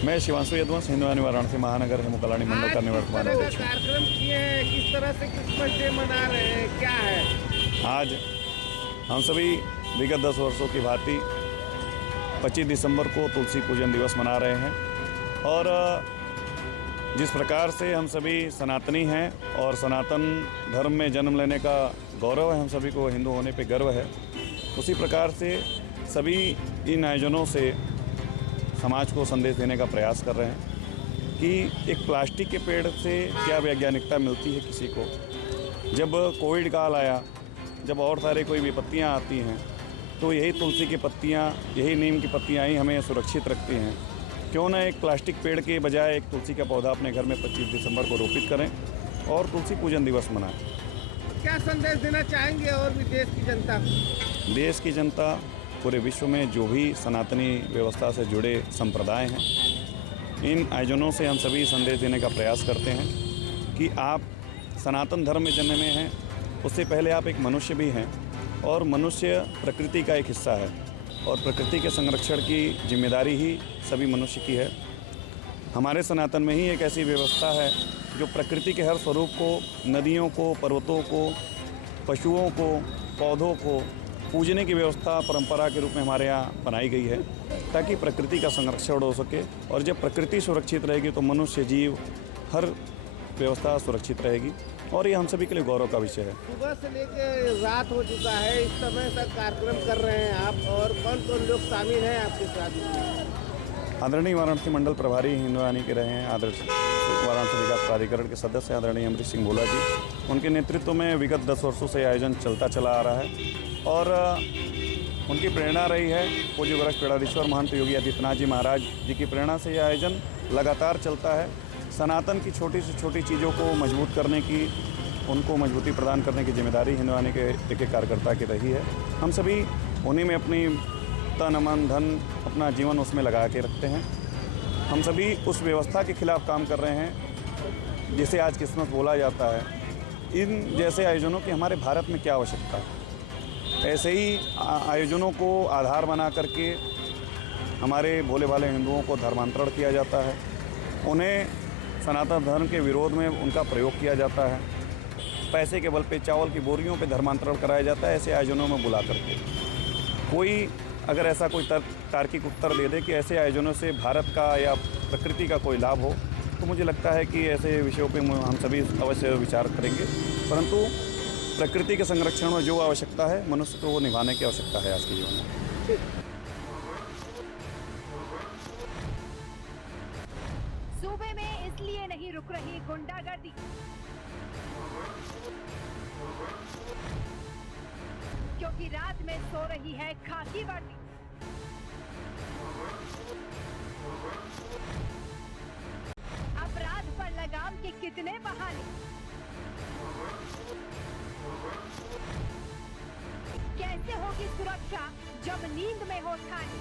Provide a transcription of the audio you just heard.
मैं शिवांशु यदवंश हिंदुवानी वाराणसी महानगर हेमू कल्याणी मंडल का निवर्तमान अध्यक्ष हूँ। कार्यक्रम किए हैं, किस तरह से क्रिसमस डे मना रहे हैं, क्या है? आज हम सभी विगत 10 वर्षों की भांति 25 दिसंबर को तुलसी पूजन दिवस मना रहे हैं और जिस प्रकार से हम सभी सनातनी हैं और सनातन धर्म में जन्म लेने का गौरव है, हम सभी को हिंदू होने पे गर्व है, उसी प्रकार से सभी इन आयोजनों से समाज को संदेश देने का प्रयास कर रहे हैं कि एक प्लास्टिक के पेड़ से क्या वैज्ञानिकता मिलती है किसी को। जब कोविड काल आया, जब और सारे कोई विपत्तियां आती हैं, तो यही तुलसी की पत्तियां, यही नीम की पत्तियां ही हमें सुरक्षित रखती हैं। क्यों ना एक प्लास्टिक पेड़ के बजाय एक तुलसी का पौधा अपने घर में 25 दिसंबर को रोपित करें और तुलसी पूजन दिवस मनाएं। क्या संदेश देना चाहेंगे और भी देश की जनता को? देश की जनता, पूरे विश्व में जो भी सनातनी व्यवस्था से जुड़े संप्रदाय हैं, इन आयोजनों से हम सभी संदेश देने का प्रयास करते हैं कि आप सनातन धर्म में जन्मे हैं, उससे पहले आप एक मनुष्य भी हैं और मनुष्य प्रकृति का एक हिस्सा है और प्रकृति के संरक्षण की जिम्मेदारी ही सभी मनुष्य की है। हमारे सनातन में ही एक ऐसी व्यवस्था है जो प्रकृति के हर स्वरूप को, नदियों को, पर्वतों को, पशुओं को, पौधों को पूजने की व्यवस्था परंपरा के रूप में हमारे यहाँ बनाई गई है ताकि प्रकृति का संरक्षण हो सके। और जब प्रकृति सुरक्षित रहेगी तो मनुष्य जीव हर व्यवस्था सुरक्षित रहेगी और ये हम सभी के लिए गौरव का विषय है। सुबह से लेकर रात हो चुका है, इस समय तक कार्यक्रम कर रहे हैं आप, और कौन कौन लोग शामिल हैं आपके साथ इसमें? आदरणीय वाराणसी मंडल प्रभारी हिंदुवानी के रहे हैं, आदर्श वाराणसी विकास प्राधिकरण के सदस्य आदरणीय अमृत सिंह भोला जी, उनके नेतृत्व में विगत 10 वर्षों से आयोजन चलता चला आ रहा है और उनकी प्रेरणा रही है। पूज्य वृक्ष पीड़ाधीश्वर महंत योगी आदित्यनाथ जी महाराज जी की प्रेरणा से यह आयोजन लगातार चलता है। सनातन की छोटी से छोटी चीज़ों को मजबूत करने की, उनको मजबूती प्रदान करने की जिम्मेदारी हिंदुवानी के एक एक कार्यकर्ता की रही है। हम सभी उन्हीं में अपनी तन मन धन, अपना जीवन उसमें लगा के रखते हैं। हम सभी उस व्यवस्था के खिलाफ काम कर रहे हैं जिसे आज क्रिसमस बोला जाता है। इन जैसे आयोजनों की हमारे भारत में क्या आवश्यकता है? ऐसे ही आयोजनों को आधार बना करके हमारे भोले भाले हिंदुओं को धर्मांतरण किया जाता है, उन्हें सनातन धर्म के विरोध में उनका प्रयोग किया जाता है, पैसे के बल पे चावल की बोरियों पे धर्मांतरण कराया जाता है ऐसे आयोजनों में बुला करके। कोई अगर ऐसा कोई तार्किक उत्तर दे दे कि ऐसे आयोजनों से भारत का या प्रकृति का कोई लाभ हो, तो मुझे लगता है कि ऐसे विषयों पे हम सभी अवश्य विचार करेंगे। परंतु प्रकृति के संरक्षण में जो आवश्यकता है, मनुष्य को वो निभाने की आवश्यकता है आज के जीवन में। सूबे में इसलिए नहीं रुक रही गुंडागर्दी, क्योंकि रात में सो रही है खाकी वर्दी। अपराध पर लगाम के कितने बहाने, कैसे होगी सुरक्षा जब नींद में हो ठानी।